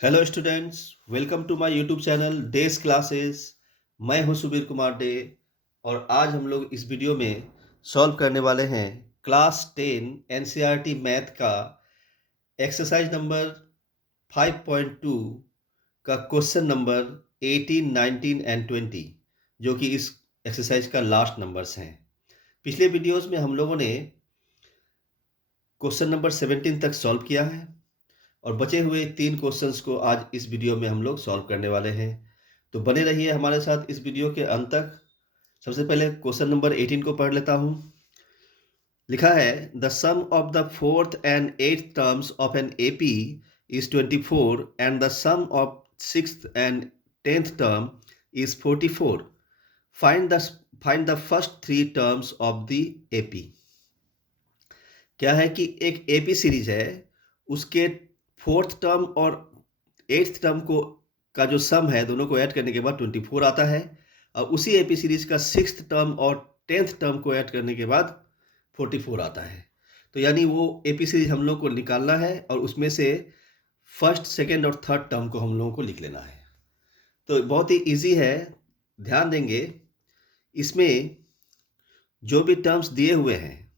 Hello students, welcome to my YouTube channel days classes. मैं हूं Subir Kumar day और आज हम लोग इस वीडियो में सॉल्व करने वाले हैं क्लास 10 एनसीईआरटी मैथ का एक्सरसाइज नंबर 5.2 का क्वेश्चन नंबर 18, 19 एंड 20, जो कि इस एक्सरसाइज का लास्ट नंबर्स हैं। पिछले वीडियोस में हम लोगों ने क्वेश्चन नंबर 17 तक सॉल्व किया है और बचे हुए 3 क्वेश्चंस को आज इस वीडियो में हम लोग सॉल्व करने वाले हैं। तो बने रहिए हमारे साथ इस वीडियो के अंत तक। सबसे पहले क्वेश्चन नंबर 18 को पढ़ लेता हूँ। लिखा है, the sum of the fourth and eighth terms of an AP is 24 and the sum of sixth and 10th term is 44। Find the first 3 terms of the AP. क्या है कि एक एपी सीरीज है, उसके फोर्थ टर्म और eighth term को का जो सम है, दोनों को ऐड करने के बाद 24 आता है। और उसी एपी सीरीज का सिक्स्थ टर्म और 10th टर्म को ऐड करने के बाद 44 आता है। तो यानी वो एपी सीरीज हम लोग को निकालना है और उसमें से फर्स्ट, सेकेंड और थर्ड टर्म को हम लोगों को लिख लेना है। तो बहुत ही ईजी है, ध्यान देंगे। इसमें जो भी टर्म्स दिए हुए हैं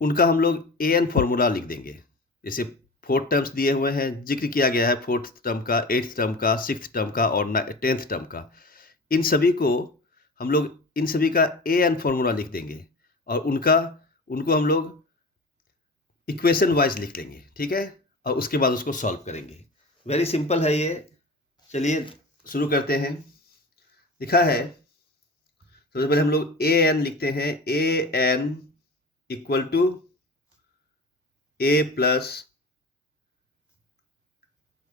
उनका हम लोग एन फॉर्मूला लिख देंगे। जैसे 4 टर्म्स दिए हुए हैं, जिक्र किया गया है फोर्थ टर्म का, एट्थ टर्म का, सिक्स्थ टर्म का और 10th टर्म का। इन सभी को हम लोग इन सभी का एन फॉर्मूला लिख देंगे और उनको हम लोग इक्वेशन वाइज लिख लेंगे, ठीक है। और उसके बाद उसको सॉल्व करेंगे। वेरी सिंपल है ये। चलिए शुरू करते हैं। लिखा है, सबसे पहले हम लोग ए एन लिखते हैं। A N equal to A plus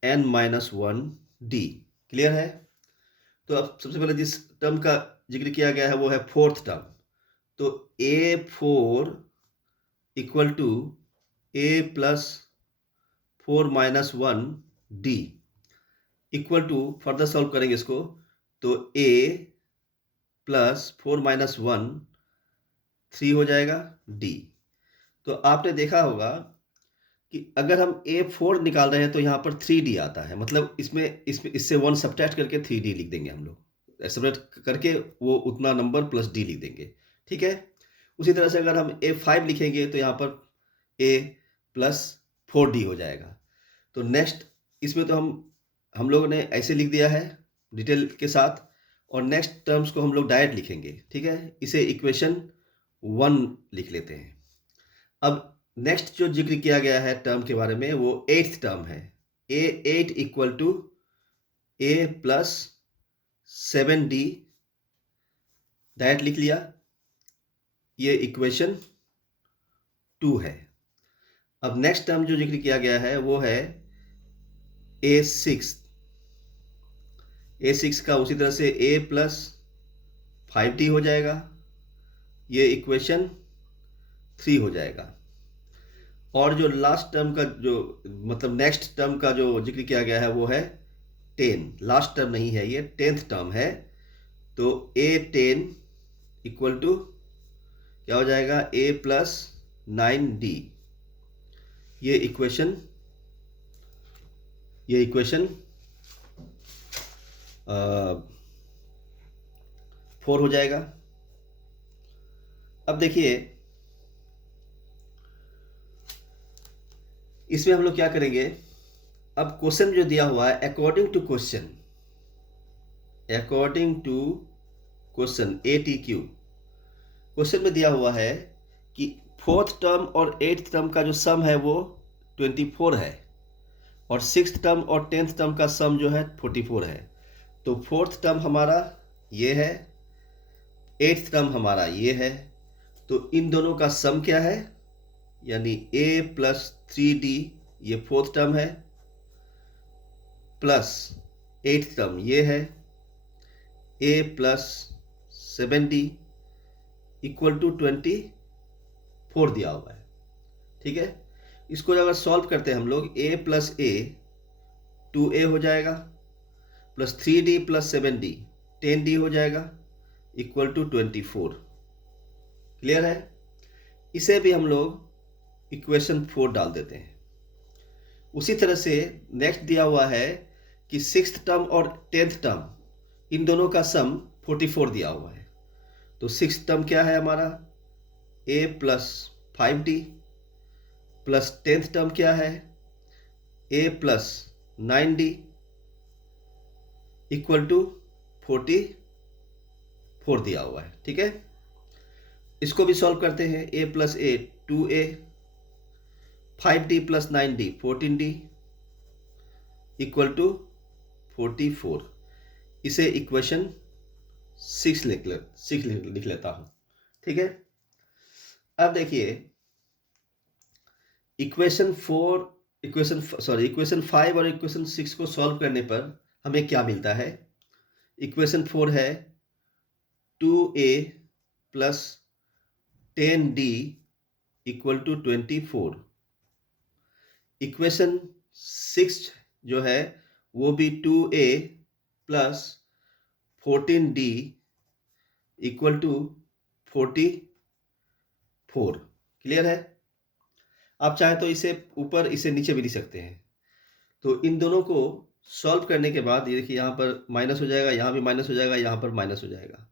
n minus 1 D. Clear है। तो अब सबसे पहले जिस टर्म का जिक्र किया गया है वो है फोर्थ टर्म। तो a4 equal to a plus 4 minus 1 D equal to, further solve करेंगे इसको, तो a प्लस 4 माइनस 1 3 हो जाएगा d। तो आपने देखा होगा कि अगर हम a4 निकाल रहे हैं तो यहाँ पर 3d आता है, मतलब इससे 1 सब्ट्रैक्ट करके 3d लिख देंगे हम लोग। सब्ट्रैक्ट करके वो उतना नंबर प्लस d लिख देंगे, ठीक है। उसी तरह से अगर हम a5 लिखेंगे तो यहाँ पर a प्लस 4d हो जाएगा। तो नेक्स्ट इसमें तो हम लोगों ने ऐसे लिख दिया है डिटेल के साथ, और नेक्स्ट टर्म्स को हम लोग डायरेक्ट लिखेंगे, ठीक है। इसे इक्वेशन 1 लिख लेते हैं। अब नेक्स्ट जो जिक्र किया गया है टर्म के बारे में वो एट्थ टर्म है। a8 equal to a plus 7d, direct लिख लिया। ये इक्वेशन 2 है। अब नेक्स्ट टर्म जो जिक्र किया गया है वो है a6 का उसी तरह से a प्लस 5d हो जाएगा। ये इक्वेशन 3 हो जाएगा। और जो लास्ट टर्म का जो मतलब नेक्स्ट टर्म का जो जिक्र किया गया है वो है 10। लास्ट टर्म नहीं है, ये 10th टर्म है। तो a10 इक्वल टू क्या हो जाएगा, a प्लस 9d। ये इक्वेशन 4 हो जाएगा। अब देखिए इसमें हम लोग क्या करेंगे। अब क्वेश्चन जो दिया हुआ है according to question ATQ, question में दिया हुआ है कि फोर्थ टर्म और एट्थ टर्म का जो सम है वो 24 है और सिक्स्थ टर्म और 10th टर्म का सम जो है 44 है। तो फोर्थ टर्म हमारा ये है, एट्थ टर्म हमारा ये है। तो इन दोनों का सम क्या है, यानी a प्लस 3d, ये फोर्थ टर्म है, प्लस एट्थ टर्म ये है a plus 7d equal to 24 दिया हुआ है, ठीक है। इसको अगर सॉल्व करते हैं हम लोग, a प्लस a 2a हो जाएगा, plus 3d plus 7d 10d हो जाएगा, इक्वल टू 24। क्लियर है। इसे भी हम लोग इक्वेशन 4 डाल देते हैं। उसी तरह से नेक्स्ट दिया हुआ है कि सिक्स्थ टर्म और 10th टर्म इन दोनों का सम 44 दिया हुआ है। तो सिक्स्थ टर्म क्या है हमारा, a plus 5d plus 10th term क्या है, a plus 9d equal to 44 दिया हुआ है। ठीक है, इसको भी सॉल्व करते हैं। a plus a 2a, 5d plus 9d 14d equal to 44। इसे इक्वेशन 6 लिख लेता हूं। ठीक है, अब देखिए इक्वेशन 5 और इक्वेशन 6 को सॉल्व करने पर हमें क्या मिलता है। इक्वेशन 4 है 2a plus 10d equal to 24। Equation 6 जो है वो भी 2a plus 14d equal to 44। Clear है। आप चाहे तो इसे ऊपर इसे नीचे भी लिख सकते हैं। तो इन दोनों को सॉल्व करने के बाद ये देखिए यहाँ पर माइनस हो जाएगा, यहाँ भी माइनस हो जाएगा, यहाँ पर माइनस हो जाएगा।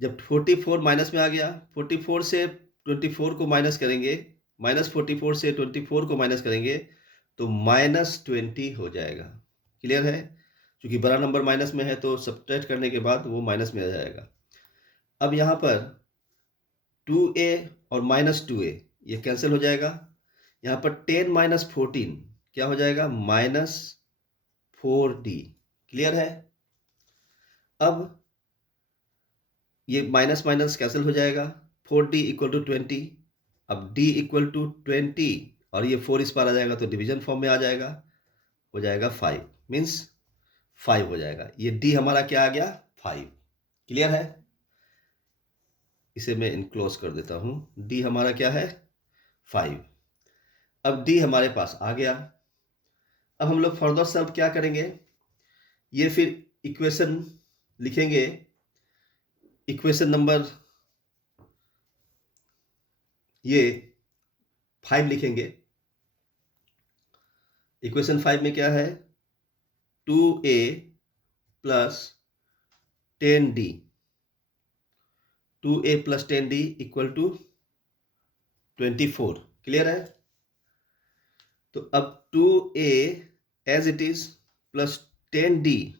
जब 44 माइनस में आ गया, 44 से 24 को माइनस करेंगे, माइनस 44 से 24 को माइनस करेंगे तो -20 हो जाएगा। क्लियर है। क्योंकि बड़ा नंबर माइनस में है तो सब्ट्रैक्ट करने के बाद वो माइनस में आ जाएगा। अब यहाँ पर 2a और -2a ये कैंसिल हो जाएगा। यहाँ पर 10 माइनस 14 क्या हो जाएगा, -4d। क्लियर है। अब ये माइनस माइनस कैंसिल हो जाएगा, 4d इक्वल टू 20। अब d इक्वल टू 20 और ये 4 इस पार आ जाएगा तो डिवीजन फॉर्म में आ जाएगा, हो जाएगा 5, मीन्स 5 हो जाएगा। ये d हमारा क्या आ गया, 5। क्लियर है। इसे मैं इनक्लोज कर देता हूं। d हमारा क्या है, 5। अब d हमारे पास आ गया। अब हम लोग फर्दर सॉल्व क्या करेंगे, ये फिर इक्वेशन लिखेंगे। इक्वेशन नंबर ये 5 लिखेंगे। इक्वेशन 5 में क्या है, 2a plus 10d, 2a plus 10d equal to 24। Clear है। तो अब 2a as it is plus 10d,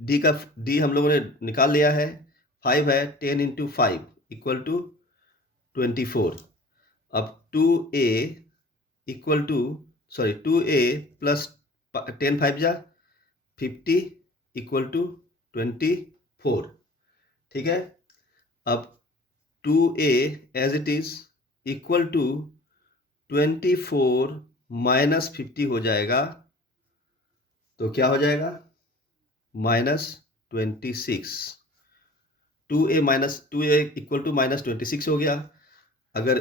d का d हम लोगों ने निकाल लिया है, 5 है, 10 इंटू 5 इक्वल टू 24। अब 2a equal to 2a plus 10 5 जा 50 इक्वल टू 24। ठीक है। अब 2a as it is equal to 24 minus 50 हो जाएगा, तो क्या हो जाएगा, -26। 2a इक्वल टू -26 हो गया। अगर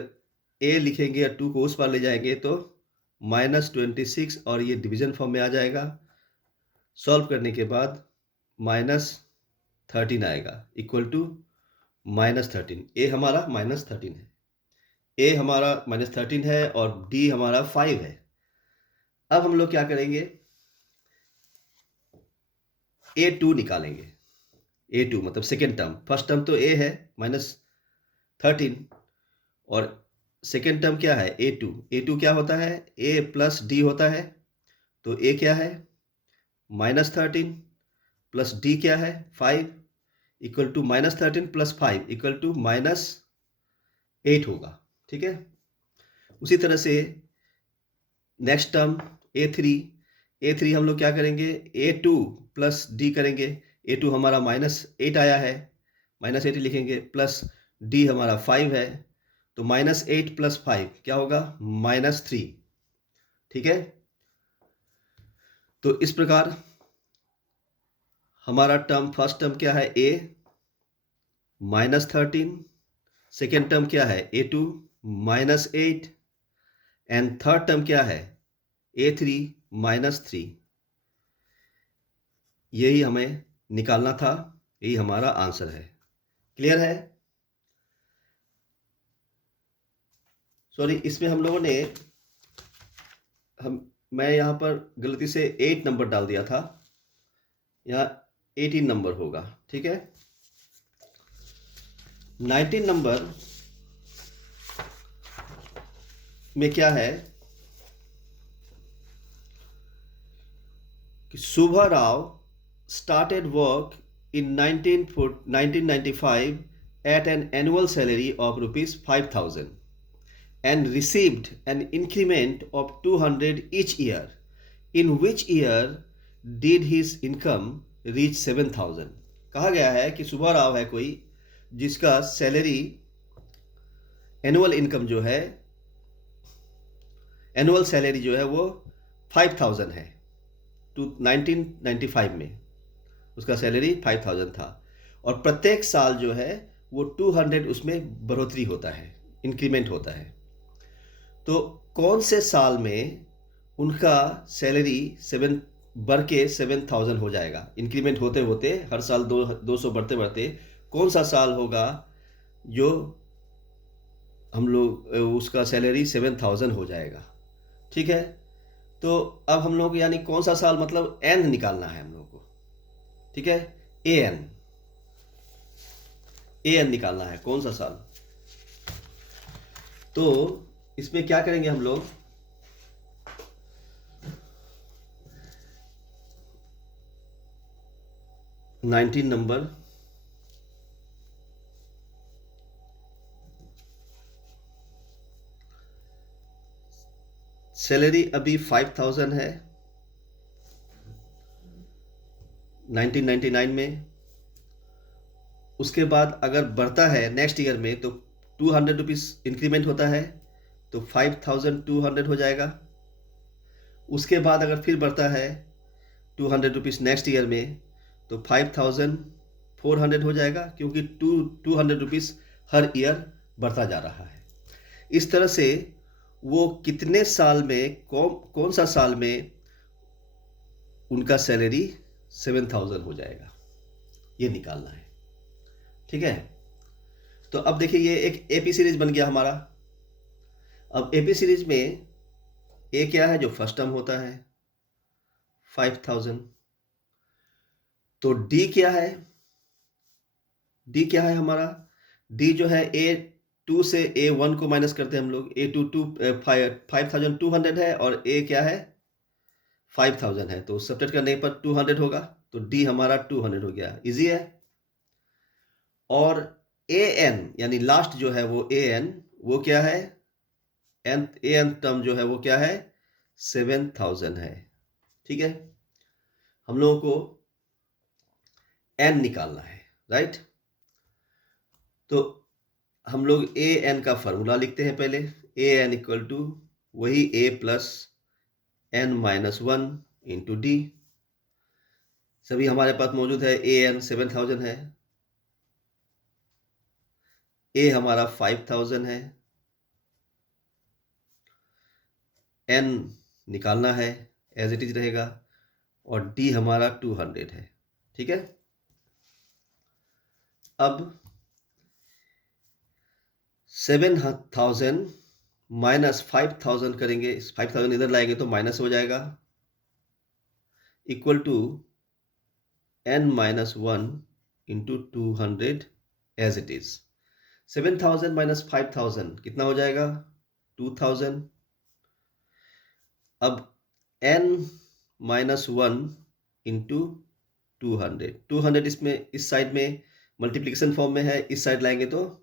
a लिखेंगे या 2 को उस पार ले जाएंगे तो -26 और ये डिवीजन फॉर्म में आ जाएगा। सॉल्व करने के बाद -13 आएगा इक्वल टू -13। a हमारा -13 है, a हमारा -13 है और d हमारा 5 है। अब हम लोग क्या करेंगे, a2 निकालेंगे। a2 मतलब सेकेंड टर्म, फर्स्ट टर्म तो a है -13 और सेकेंड टर्म क्या है, a2 क्या होता है, a प्लस d होता है। तो a क्या है, -13 प्लस d क्या है, 5 equal to -13 plus 5 equal to -8 होगा। ठीक है। उसी तरह से नेक्स्ट टर्म a3 हम लोग क्या करेंगे, a2 प्लस d करेंगे। a2 हमारा -8 आया है, -8 लिखेंगे, प्लस d हमारा 5 है, तो -8 प्लस 5 क्या होगा, -3। ठीक है। तो इस प्रकार हमारा टर्म, फर्स्ट टर्म क्या है a -13, सेकेंड टर्म क्या है a2 -8 एंड थर्ड टर्म क्या है a3 -3। यही हमें निकालना था, यही हमारा आंसर है। क्लियर है। सॉरी, इसमें हम लोगों ने मैं यहाँ पर गलती से 8 नंबर डाल दिया था, यहाँ 18 नंबर होगा, ठीक है। 19 नंबर में क्या है कि Subba Rao started work in 1995 at an annual salary of rupees 5,000 and received an increment of 200 each year. In which year did his income reach 7,000? कहा गया है कि सुब्बा राव है कोई जिसका सैलरी एनुअल इनकम जो है, एनुअल सैलरी जो है वो 5,000 है। 1995 में उसका सैलरी 5,000 था और प्रत्येक साल जो है वो 200 उसमें बढ़ोतरी होता है, इंक्रीमेंट होता है। तो कौन से साल में उनका सैलरी बढ़ के 7,000 हो जाएगा, इंक्रीमेंट होते होते हर साल 200 बढ़ते बढ़ते कौन सा साल होगा जो हम लोग उसका सैलरी 7,000 हो जाएगा, ठीक है। तो अब हम लोग यानी कौन सा साल मतलब एन निकालना है हम लोग को, ठीक है। ए एन निकालना है कौन सा साल। तो इसमें क्या करेंगे हम लोग, नाइनटीन नंबर सैलरी अभी 5,000 है 1999 में। उसके बाद अगर बढ़ता है नेक्स्ट ईयर में तो 200 रुपीज़ इंक्रीमेंट होता है तो 5,200 हो जाएगा। उसके बाद अगर फिर बढ़ता है 200 रुपीज़ नेक्स्ट ईयर में तो 5,400 हो जाएगा, क्योंकि 200 रुपीज़ हर ईयर बढ़ता जा रहा है। इस तरह से वो कितने साल में कौन सा साल में उनका सैलरी 7,000 हो जाएगा, ये निकालना है, ठीक है। तो अब देखिए ये एक एपी सीरीज बन गया हमारा। अब एपी सीरीज में ए क्या है, जो फर्स्ट टर्म होता है 5,000। तो डी क्या है, डी क्या है हमारा, डी जो है A2 से A1 को माइनस करते हैं हम लोग। A2 5,200 है और ए क्या है 5,000 है, तो सब्ट्रैक्ट करने पर 200 होगा, तो डी हमारा 200 हो गया, इजी है। और एन यानी लास्ट जो है वो एन, वो क्या है, एन टर्म जो है वो क्या है 7,000 है, ठीक है। हम लोगों को एन निकालना है, राइट। तो हम लोग ए एन का फॉर्मूला लिखते हैं पहले। ए एन इक्वल टू वही A plus N minus 1 into D. सभी हमारे पास मौजूद है। ए एन 7,000 है, ए हमारा 5,000 है, एन निकालना है एज इट इज रहेगा, और डी हमारा 200 है, ठीक है। अब 7,000 माइनस 5,000 करेंगे, 5,000 इधर लाएंगे तो माइनस हो जाएगा, equal to n minus 1 into 200 as it is. 7,000 minus 5,000 कितना हो जाएगा 2,000। अब n माइनस 1 इंटू 200 इसमें इस साइड में मल्टीप्लिकेशन फॉर्म में है, इस साइड लाएंगे तो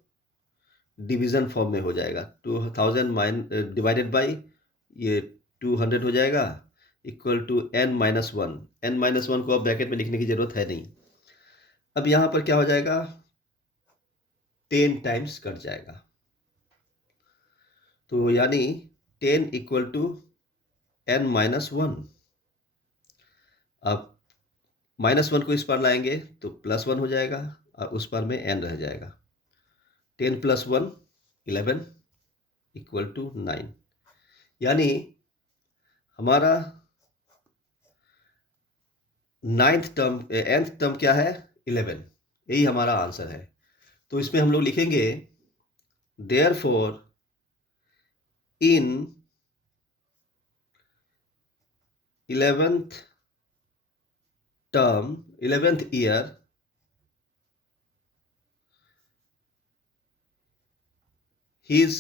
डिवीजन फॉर्म में हो जाएगा। 2,000 डिवाइडेड बाई ये 200 हो जाएगा, equal to n minus 1। n minus 1 को अब ब्रैकेट में लिखने की जरूरत है नहीं। अब यहां पर क्या हो जाएगा 10 टाइम्स कट जाएगा, तो यानी 10 इक्वल टू n माइनस 1। अब माइनस 1 को इस पर लाएंगे तो प्लस 1 हो जाएगा और उस पर में n रह जाएगा। 10 प्लस 1 11 इक्वल टू 9, यानी हमारा nth टर्म क्या है 11, यही हमारा आंसर है। तो इसमें हम लोग लिखेंगे therefore in 11th term, 11th year, his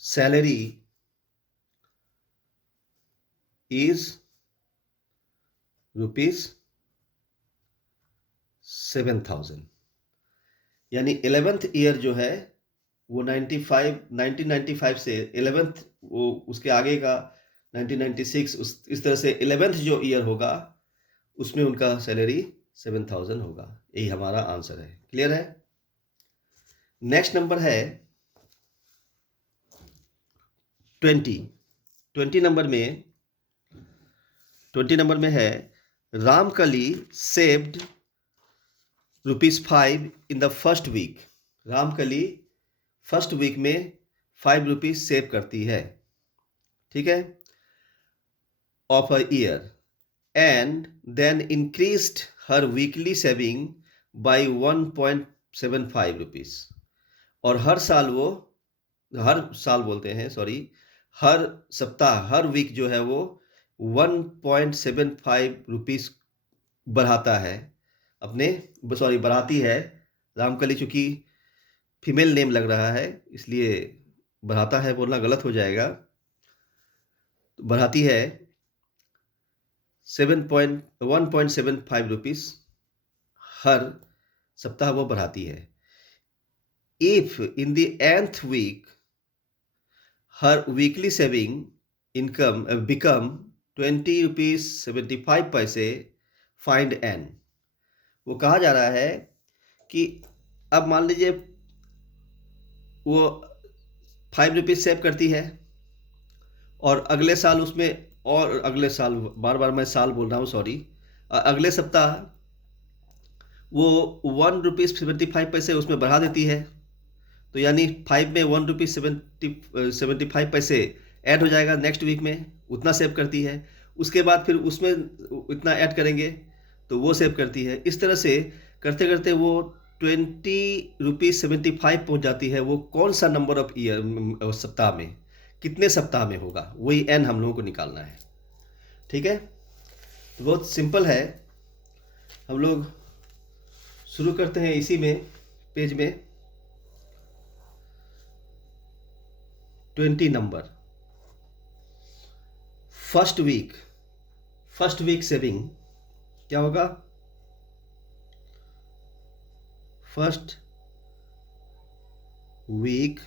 salary is ₹7,000। यानी 11th ईयर जो है वो 1995 से 11th, वो उसके आगे का 1996, इस तरह से 11th जो ईयर होगा उसमें उनका सैलरी 7,000 होगा। यही हमारा आंसर है। क्लियर है? नेक्स्ट नंबर है 20 नंबर में है Ramkali saved ₹5 in the first week. Ramkali first week में ₹5 सेव करती है, ठीक है, of a year, and then increased हर वीकली सेविंग बाय ₹1.75। और हर सप्ताह, हर वीक जो है वो ₹1.75 बढ़ाता है बढ़ाती है। रामकली चूंकि फीमेल नेम लग रहा है इसलिए बढ़ाता है बोलना गलत हो जाएगा, बढ़ाती है ₹1.75 हर सप्ताह वो बढ़ाती है। If in the nth week her weekly saving income become ₹20.75, find n। वो कहा जा रहा है कि अब मान लीजिए वो ₹5 सेव करती है और अगले साल उसमें, और अगले साल, बार बार मैं साल बोल रहा हूँ, सॉरी, अगले सप्ताह वो ₹1.75 उसमें बढ़ा देती है। तो यानी 5 में ₹1.75 ऐड हो जाएगा नेक्स्ट वीक में, उतना सेव करती है। उसके बाद फिर उसमें इतना ऐड करेंगे तो वो सेव करती है। इस तरह से करते करते वो ₹20.75 पहुंच जाती है। वो कौन सा नंबर ऑफ ईयर, सप्ताह में, कितने सप्ताह में होगा, वही n हम लोगों को निकालना है। ठीक है, तो बहुत सिंपल है। हम लोग शुरू करते हैं इसी में, पेज में 20 नंबर। फर्स्ट वीक सेविंग क्या होगा? First week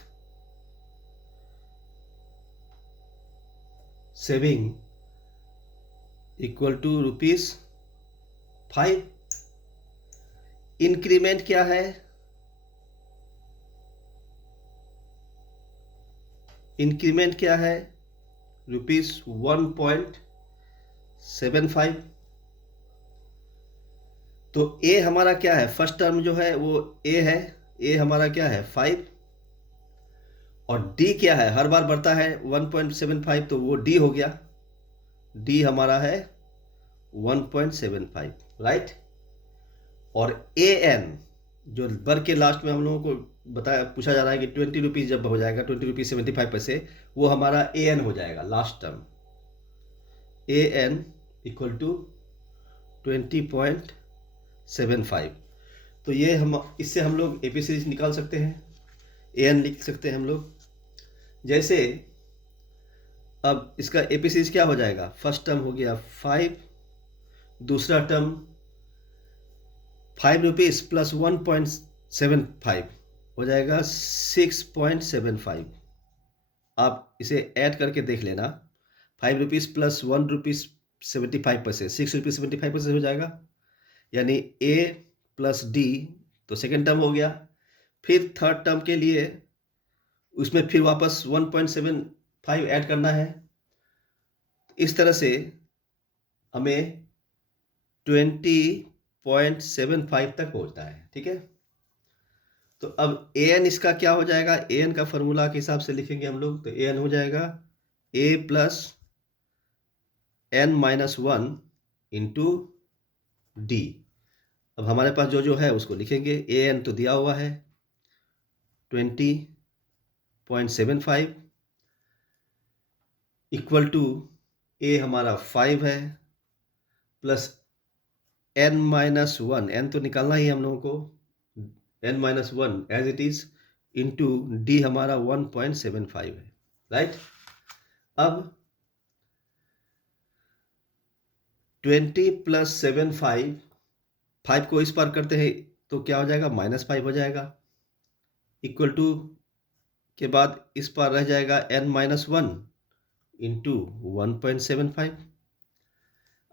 saving equal to ₹5। Increment क्या है? इंक्रीमेंट क्या है? ₹1.75। तो ए हमारा क्या है? फर्स्ट टर्म जो है वो ए है। ए हमारा क्या है? 5। और डी क्या है? हर बार बढ़ता है 1.75, तो वो डी हो गया। डी हमारा है 1.75, राइट। और ए एन जो वर्ग के लास्ट में हम लोगों को पूछा जा रहा है कि ₹20 जब हो जाएगा, ₹20.75, वो हमारा ए एन हो जाएगा last term. A N equal to 20.75। तो ये इससे हम लोग एपी सीरीज निकाल सकते हैं, ए एन लिख सकते हैं हम लोग। जैसे अब इसका एपी सीरीज क्या हो जाएगा? फर्स्ट टर्म हो गया 5, दूसरा टर्म ₹5 प्लस 1.75 हो जाएगा 6.75। आप इसे ऐड करके देख लेना। ₹5 प्लस ₹1.75, ₹6.75 हो जाएगा। यानी ए प्लस डी, तो सेकेंड टर्म हो गया। फिर थर्ड टर्म के लिए उसमें फिर वापस 1.75 ऐड करना है। इस तरह से हमें 20.75 तक पहुंचता है। ठीक है, तो अब ए एन इसका क्या हो जाएगा? ए एन का फॉर्मूला के हिसाब से लिखेंगे हम लोग। तो ए एन हो जाएगा ए प्लस n-1 इंटू डी। अब हमारे पास जो है उसको लिखेंगे। ए एन तो दिया हुआ है 20.75, इक्वल टू ए हमारा 5 है प्लस n माइनस 1, n तो निकालना ही हम लोगों को, n minus 1 as it is into d हमारा 1.75 है, राइट। अब 20 प्लस 7 5 को इस पार करते हैं तो क्या हो जाएगा, -5 हो जाएगा, इक्वल टू के बाद इस पार रह जाएगा n माइनस 1 इंटू 1.75।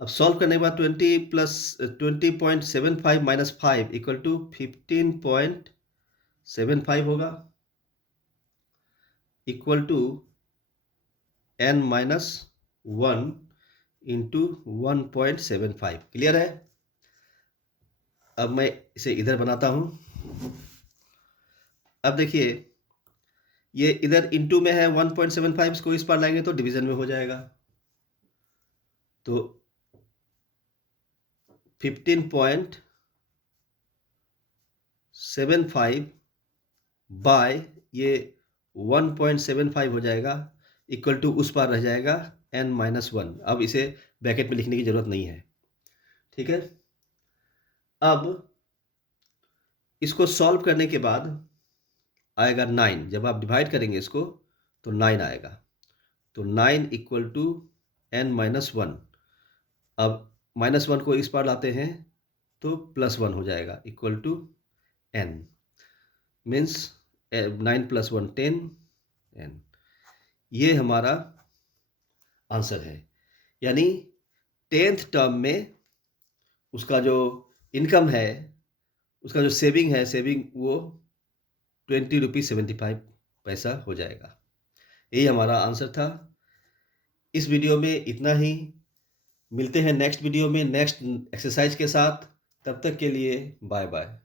अब सॉल्व करने के बाद 20.75 माइनस 5 इक्वल टू 15.75 होगा, equal to n minus 1 into 1.75। Clear है। अब मैं इसे इधर बनाता हूं। अब देखिए ये इधर इंटू में है 1.75, इसको इस पार लाएंगे तो डिवीजन में हो जाएगा, तो 15.75 बाय ये 1.75 हो जाएगा, इक्वल टू उस पार रह जाएगा n माइनस 1। अब इसे ब्रैकेट में लिखने की जरूरत नहीं है, ठीक है। अब इसको सॉल्व करने के बाद आएगा 9, जब आप डिवाइड करेंगे इसको तो 9 आएगा, तो 9 इक्वल टू n माइनस 1। अब -1 को इस पार लाते हैं तो +1 हो जाएगा, equal to n, means 9 + 1 10 n। ये हमारा आंसर है। यानी 10th टर्म में उसका जो इनकम है, उसका जो सेविंग है, सेविंग वो 20 रुपीज़ 75 पैसा हो जाएगा। यही हमारा आंसर था। इस वीडियो में इतना ही। मिलते हैं नेक्स्ट वीडियो में नेक्स्ट एक्सरसाइज के साथ। तब तक के लिए बाय बाय।